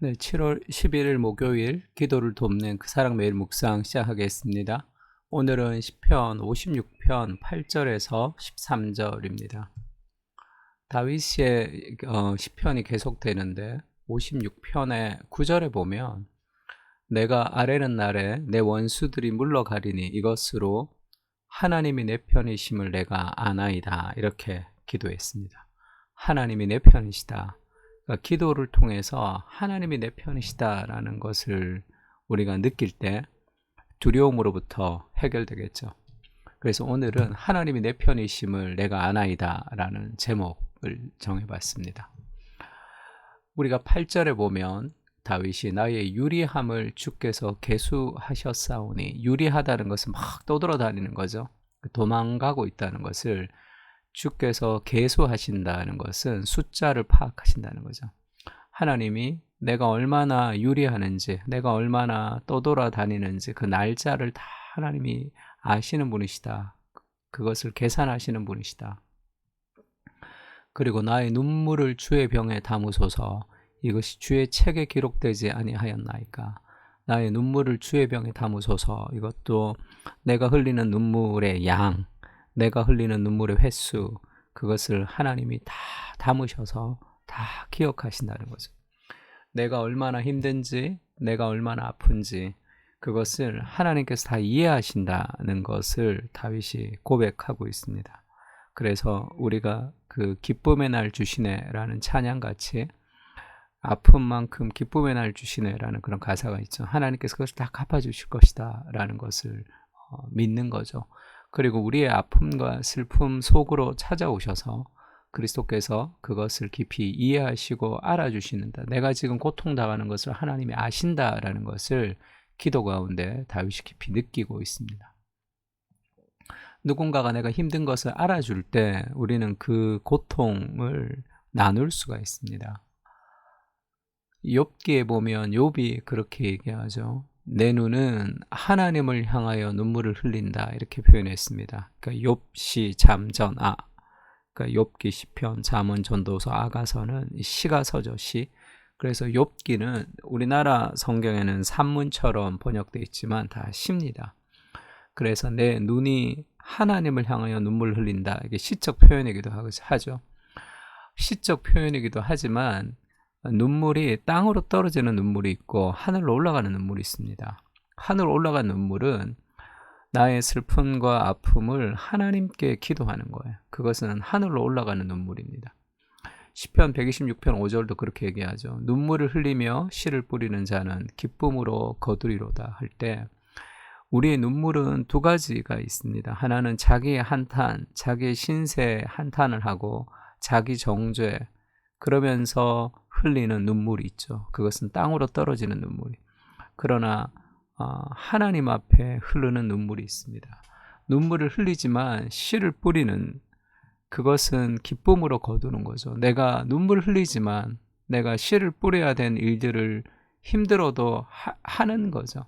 네, 7월 11일 목요일 기도를 돕는 그 사랑 매일 묵상 시작하겠습니다. 오늘은 시편 56편 8절에서 13절입니다. 다윗의 시편이 계속되는데 56편의 9절에 보면 내가 아뢰는 날에 내 원수들이 물러가리니 이것으로 하나님이 내 편이심을 내가 아나이다, 이렇게 기도했습니다. 하나님이 내 편이시다. 그러니까 기도를 통해서 하나님이 내 편이시다라는 것을 우리가 느낄 때 두려움으로부터 해결되겠죠. 그래서 오늘은 하나님이 내 편이심을 내가 아나이다 라는 제목을 정해봤습니다. 우리가 8절에 보면 다윗이 나의 유리함을 주께서 계수하셨사오니, 유리하다는 것은 막 떠돌아다니는 거죠. 도망가고 있다는 것을 주께서 계수하신다는 것은 숫자를 파악하신다는 거죠. 하나님이 내가 얼마나 유리하는지, 내가 얼마나 떠돌아다니는지 그 날짜를 다 하나님이 아시는 분이시다. 그것을 계산하시는 분이시다. 그리고 나의 눈물을 주의 병에 담으소서, 이것이 주의 책에 기록되지 아니하였나이까. 나의 눈물을 주의 병에 담으소서, 이것도 내가 흘리는 눈물의 양, 내가 흘리는 눈물의 횟수, 그것을 하나님이 다 담으셔서 다 기억하신다는 거죠. 내가 얼마나 힘든지, 내가 얼마나 아픈지, 그것을 하나님께서 다 이해하신다는 것을 다윗이 고백하고 있습니다. 그래서 우리가 그 기쁨의 날 주시네 라는 찬양같이 아픈 만큼 기쁨의 날 주시네 라는 그런 가사가 있죠. 하나님께서 그것을 다 갚아주실 것이다 라는 것을 믿는 거죠. 그리고 우리의 아픔과 슬픔 속으로 찾아오셔서 그리스도께서 그것을 깊이 이해하시고 알아주시는다. 내가 지금 고통당하는 것을 하나님이 아신다라는 것을 기도 가운데 다윗이 깊이 느끼고 있습니다. 누군가가 내가 힘든 것을 알아줄 때 우리는 그 고통을 나눌 수가 있습니다. 욥기에 보면 욥이 그렇게 얘기하죠. 내 눈은 하나님을 향하여 눈물을 흘린다, 이렇게 표현했습니다. 그러니까 욥시, 잠전, 그러니까 욥기, 시편, 잠언, 전도서, 아가서는 시가서죠, 시. 그래서 욥기는 우리나라 성경에는 산문처럼 번역되어 있지만 다 시입니다. 그래서 내 눈이 하나님을 향하여 눈물을 흘린다, 이게 시적 표현이기도 하죠. 시적 표현이기도 하지만 눈물이 땅으로 떨어지는 눈물이 있고 하늘로 올라가는 눈물이 있습니다. 하늘로 올라가는 눈물은 나의 슬픔과 아픔을 하나님께 기도하는 거예요. 그것은 하늘로 올라가는 눈물입니다. 시편 126편 5절도 그렇게 얘기하죠. 눈물을 흘리며 씨를 뿌리는 자는 기쁨으로 거두리로다 할 때, 우리의 눈물은 두 가지가 있습니다. 하나는 자기의 한탄, 자기의 신세에 한탄을 하고 자기 정죄, 그러면서 흘리는 눈물이 있죠. 그것은 땅으로 떨어지는 눈물이. 그러나 하나님 앞에 흐르는 눈물이 있습니다. 눈물을 흘리지만 씨를 뿌리는, 그것은 기쁨으로 거두는 거죠. 내가 눈물을 흘리지만 내가 씨를 뿌려야 된 일들을 힘들어도 하는 거죠.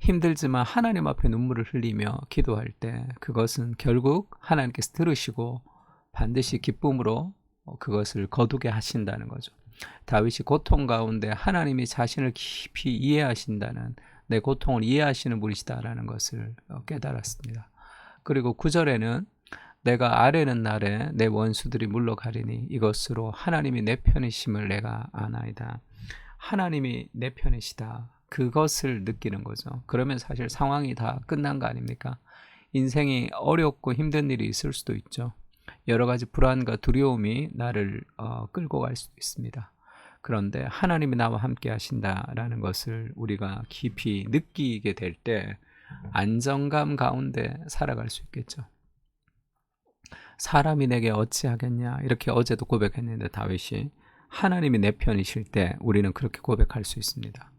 힘들지만 하나님 앞에 눈물을 흘리며 기도할 때 그것은 결국 하나님께서 들으시고 반드시 기쁨으로 그것을 거두게 하신다는 거죠. 다윗이 고통 가운데 하나님이 자신을 깊이 이해하신다는, 내 고통을 이해하시는 분이시다라는 것을 깨달았습니다. 그리고 9절에는 내가 아뢰는 날에 내 원수들이 물러가리니 이것으로 하나님이 내 편이심을 내가 아나이다. 하나님이 내 편이시다, 그것을 느끼는 거죠. 그러면 사실 상황이 다 끝난 거 아닙니까? 인생이 어렵고 힘든 일이 있을 수도 있죠. 여러 가지 불안과 두려움이 나를 끌고 갈 수도 있습니다. 그런데 하나님이 나와 함께 하신다라는 것을 우리가 깊이 느끼게 될 때 안정감 가운데 살아갈 수 있겠죠. 사람이 내게 어찌하겠냐, 이렇게 어제도 고백했는데 다윗이 하나님이 내 편이실 때 우리는 그렇게 고백할 수 있습니다.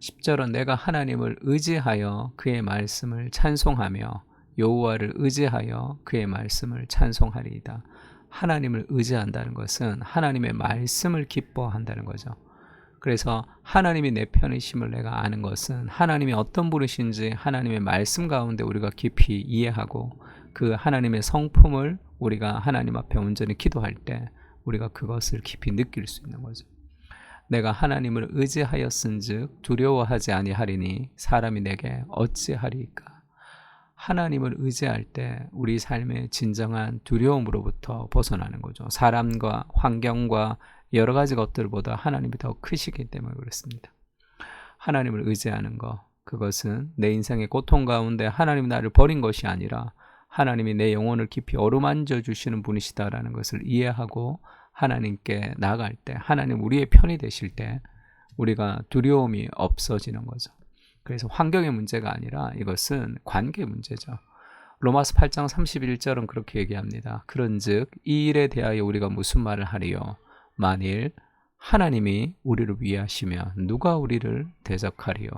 10절은 내가 하나님을 의지하여 그의 말씀을 찬송하며 여호와를 의지하여 그의 말씀을 찬송하리이다. 하나님을 의지한다는 것은 하나님의 말씀을 기뻐한다는 거죠. 그래서 하나님이 내 편이심을 내가 아는 것은 하나님이 어떤 분이신지 하나님의 말씀 가운데 우리가 깊이 이해하고 그 하나님의 성품을 우리가 하나님 앞에 온전히 기도할 때 우리가 그것을 깊이 느낄 수 있는 거죠. 내가 하나님을 의지하였은즉 두려워하지 아니하리니 사람이 내게 어찌하리이까. 하나님을 의지할 때 우리 삶의 진정한 두려움으로부터 벗어나는 거죠. 사람과 환경과 여러 가지 것들보다 하나님이 더 크시기 때문에 그렇습니다. 하나님을 의지하는 것, 그것은 내 인생의 고통 가운데 하나님이 나를 버린 것이 아니라 하나님이 내 영혼을 깊이 어루만져 주시는 분이시다라는 것을 이해하고 하나님께 나아갈 때, 하나님 우리의 편이 되실 때 우리가 두려움이 없어지는 거죠. 그래서 환경의 문제가 아니라 이것은 관계 문제죠. 로마서 8장 31절은 그렇게 얘기합니다. 그런즉 이 일에 대하여 우리가 무슨 말을 하리요? 만일 하나님이 우리를 위하시면 누가 우리를 대적하리요?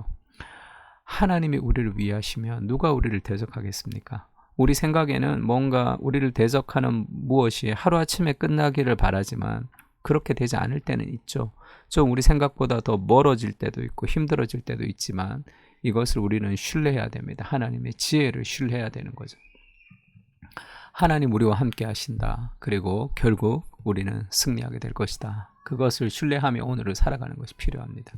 하나님이 우리를 위하시면 누가 우리를 대적하겠습니까? 우리 생각에는 뭔가 우리를 대적하는 무엇이 하루아침에 끝나기를 바라지만 그렇게 되지 않을 때는 있죠. 좀 우리 생각보다 더 멀어질 때도 있고 힘들어질 때도 있지만 이것을 우리는 신뢰해야 됩니다. 하나님의 지혜를 신뢰해야 되는 거죠. 하나님 우리와 함께 하신다. 그리고 결국 우리는 승리하게 될 것이다. 그것을 신뢰하며 오늘을 살아가는 것이 필요합니다.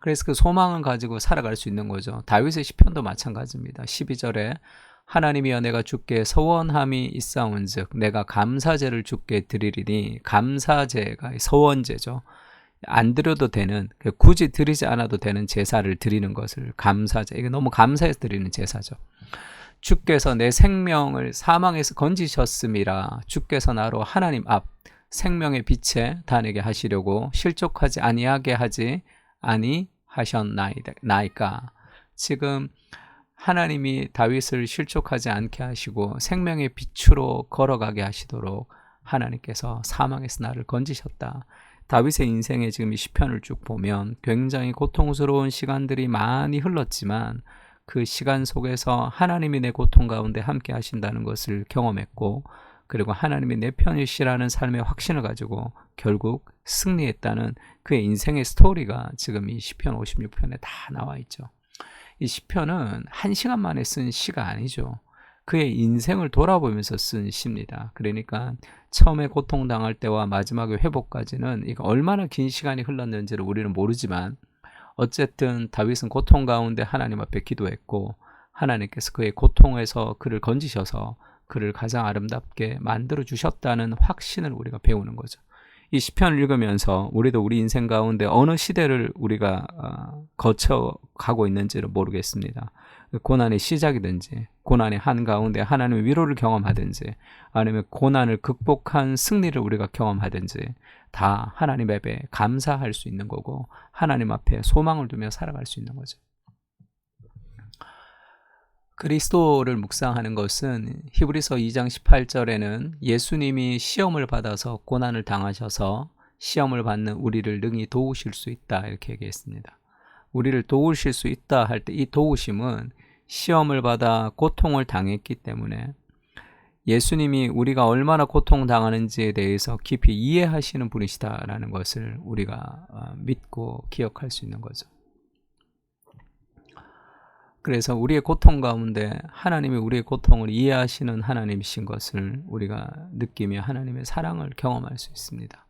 그래서 그 소망을 가지고 살아갈 수 있는 거죠. 다윗의 시편도 마찬가지입니다. 12절에 하나님이여 내가 주께 서원함이 있사온즉 내가 감사제를 주께 드리리니, 감사제가 서원제죠. 안 드려도 되는, 굳이 드리지 않아도 되는 제사를 드리는 것을 감사제, 이게 너무 감사해서 드리는 제사죠. 주께서 내 생명을 사망에서 건지셨음이라. 주께서 나로 하나님 앞 생명의 빛에 다니게 하시려고 실족하지 아니하게 하지 아니하셨나이까. 지금 하나님이 다윗을 실족하지 않게 하시고 생명의 빛으로 걸어가게 하시도록 하나님께서 사망에서 나를 건지셨다. 다윗의 인생에 지금 이 시편을 쭉 보면 굉장히 고통스러운 시간들이 많이 흘렀지만 그 시간 속에서 하나님이 내 고통 가운데 함께 하신다는 것을 경험했고, 그리고 하나님이 내 편이시라는 삶의 확신을 가지고 결국 승리했다는 그의 인생의 스토리가 지금 이 시편 56편에 다 나와 있죠. 이 시편은 1시간 만에 쓴 시가 아니죠. 그의 인생을 돌아보면서 쓴 시입니다. 그러니까 처음에 고통당할 때와 마지막에 회복까지는 이거 얼마나 긴 시간이 흘렀는지를 우리는 모르지만 어쨌든 다윗은 고통 가운데 하나님 앞에 기도했고 하나님께서 그의 고통에서 그를 건지셔서 그를 가장 아름답게 만들어 주셨다는 확신을 우리가 배우는 거죠. 이 시편을 읽으면서 우리도 우리 인생 가운데 어느 시대를 우리가 거쳐가고 있는지를 모르겠습니다. 고난의 시작이든지 고난의 한가운데 하나님의 위로를 경험하든지 아니면 고난을 극복한 승리를 우리가 경험하든지 다 하나님 앞에 감사할 수 있는 거고 하나님 앞에 소망을 두며 살아갈 수 있는 거죠. 그리스도를 묵상하는 것은 히브리서 2장 18절에는 예수님이 시험을 받아서 고난을 당하셔서 시험을 받는 우리를 능히 도우실 수 있다 이렇게 얘기했습니다. 우리를 도우실 수 있다 할 때 이 도우심은 시험을 받아 고통을 당했기 때문에 예수님이 우리가 얼마나 고통당하는지에 대해서 깊이 이해하시는 분이시다라는 것을 우리가 믿고 기억할 수 있는 거죠. 그래서 우리의 고통 가운데 하나님이 우리의 고통을 이해하시는 하나님이신 것을 우리가 느끼며 하나님의 사랑을 경험할 수 있습니다.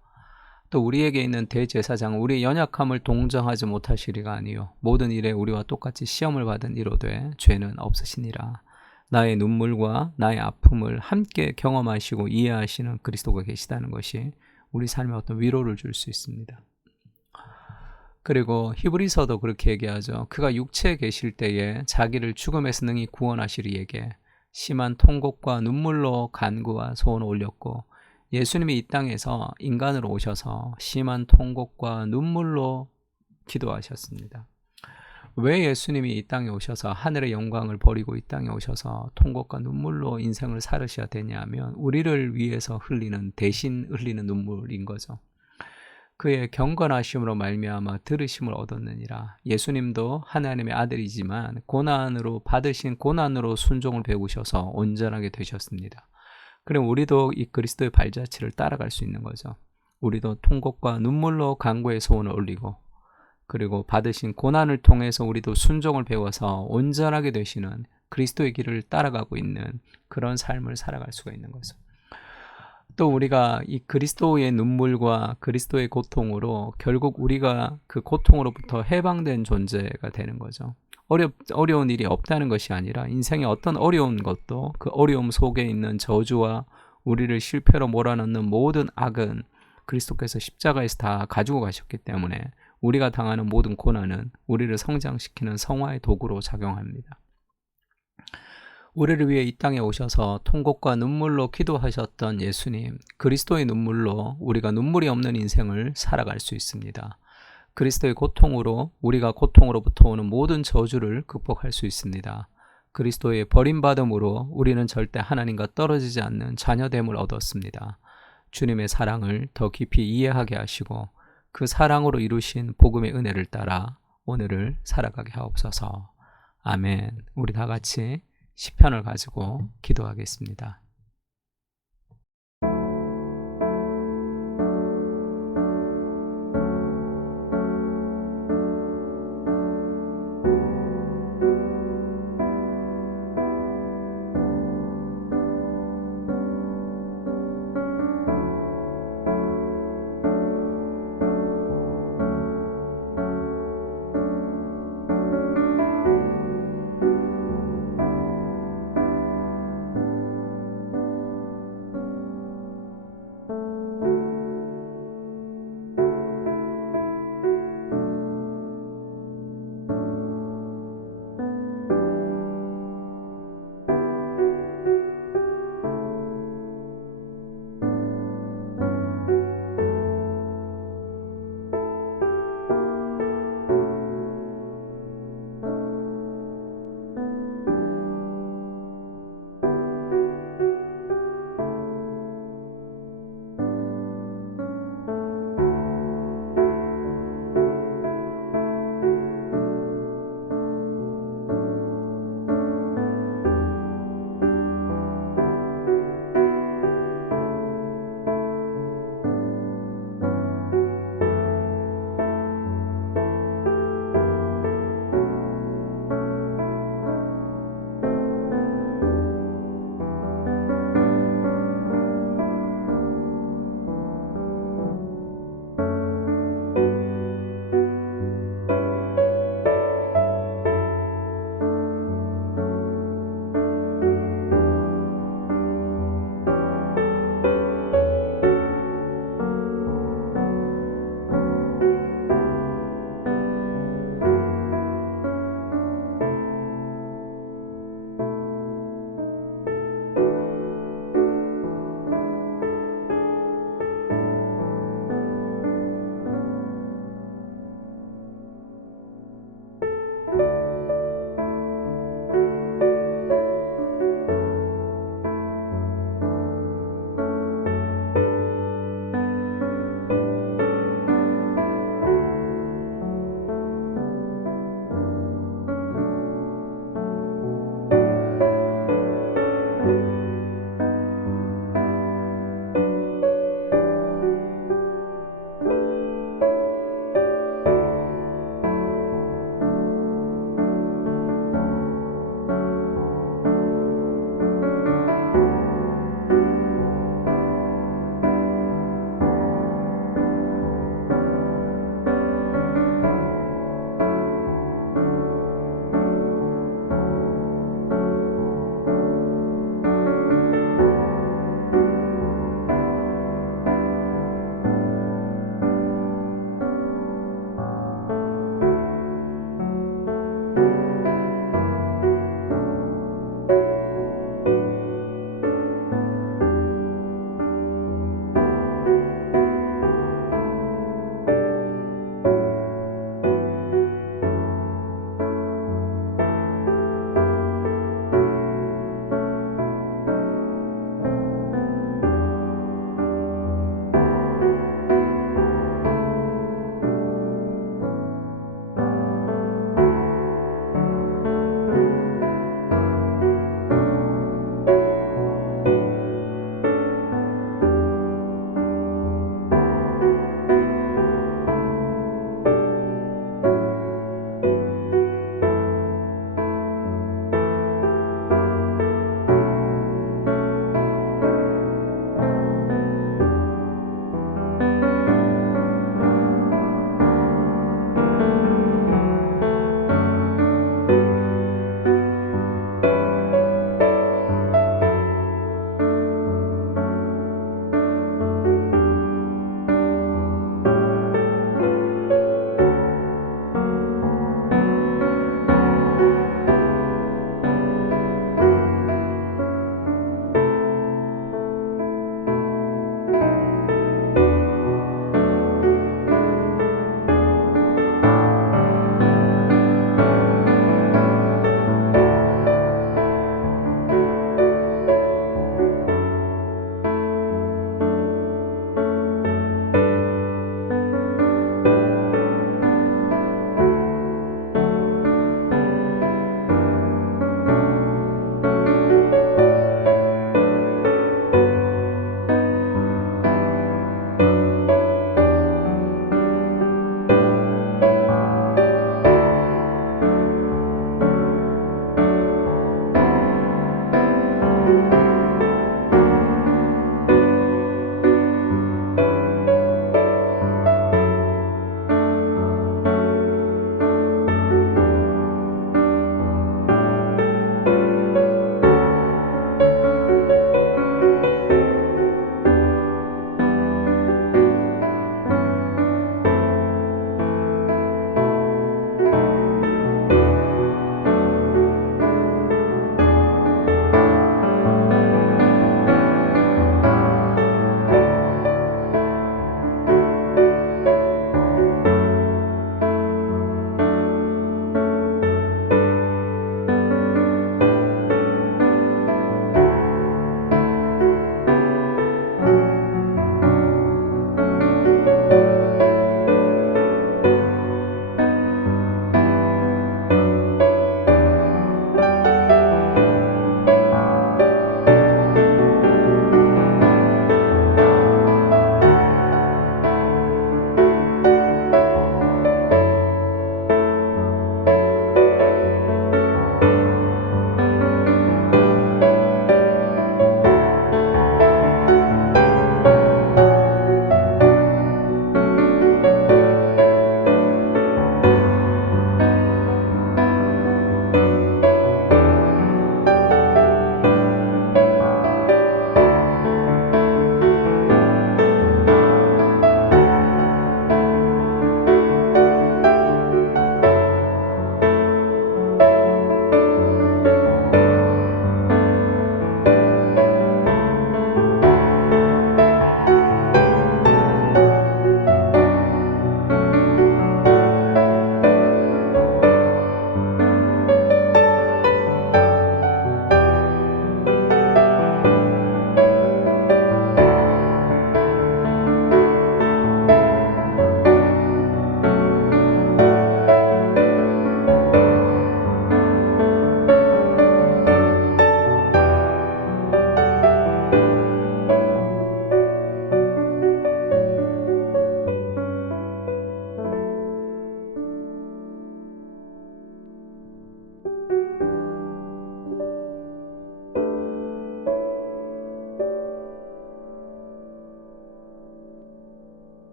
또 우리에게 있는 대제사장은 우리의 연약함을 동정하지 못하시리가 아니요 모든 일에 우리와 똑같이 시험을 받은 이로되 죄는 없으시니라. 나의 눈물과 나의 아픔을 함께 경험하시고 이해하시는 그리스도가 계시다는 것이 우리 삶에 어떤 위로를 줄 수 있습니다. 그리고 히브리서도 그렇게 얘기하죠. 그가 육체에 계실 때에 자기를 죽음에서 능히 구원하시리 에게 심한 통곡과 눈물로 간구와 소원을 올렸고, 예수님이 이 땅에서 인간으로 오셔서 심한 통곡과 눈물로 기도하셨습니다. 왜 예수님이 이 땅에 오셔서 하늘의 영광을 버리고 이 땅에 오셔서 통곡과 눈물로 인생을 살으셔야 되냐면 우리를 위해서 대신 흘리는 눈물인 거죠. 그의 경건하심으로 말미암아 들으심을 얻었느니라. 예수님도 하나님의 아들이지만 받으신 고난으로 순종을 배우셔서 온전하게 되셨습니다. 그럼 우리도 이 그리스도의 발자취를 따라갈 수 있는 거죠. 우리도 통곡과 눈물로 간구의 소원을 올리고 그리고 받으신 고난을 통해서 우리도 순종을 배워서 온전하게 되시는 그리스도의 길을 따라가고 있는 그런 삶을 살아갈 수가 있는 거죠. 또 우리가 이 그리스도의 눈물과 그리스도의 고통으로 결국 우리가 그 고통으로부터 해방된 존재가 되는 거죠. 어려운 일이 없다는 것이 아니라 인생의 어떤 어려운 것도 그 어려움 속에 있는 저주와 우리를 실패로 몰아넣는 모든 악은 그리스도께서 십자가에서 다 가지고 가셨기 때문에 우리가 당하는 모든 고난은 우리를 성장시키는 성화의 도구로 작용합니다. 우리를 위해 이 땅에 오셔서 통곡과 눈물로 기도하셨던 예수님, 그리스도의 눈물로 우리가 눈물이 없는 인생을 살아갈 수 있습니다. 그리스도의 고통으로 우리가 고통으로부터 오는 모든 저주를 극복할 수 있습니다. 그리스도의 버림받음으로 우리는 절대 하나님과 떨어지지 않는 자녀됨을 얻었습니다. 주님의 사랑을 더 깊이 이해하게 하시고 그 사랑으로 이루신 복음의 은혜를 따라 오늘을 살아가게 하옵소서. 아멘. 우리 다 같이 시편을 가지고 기도하겠습니다.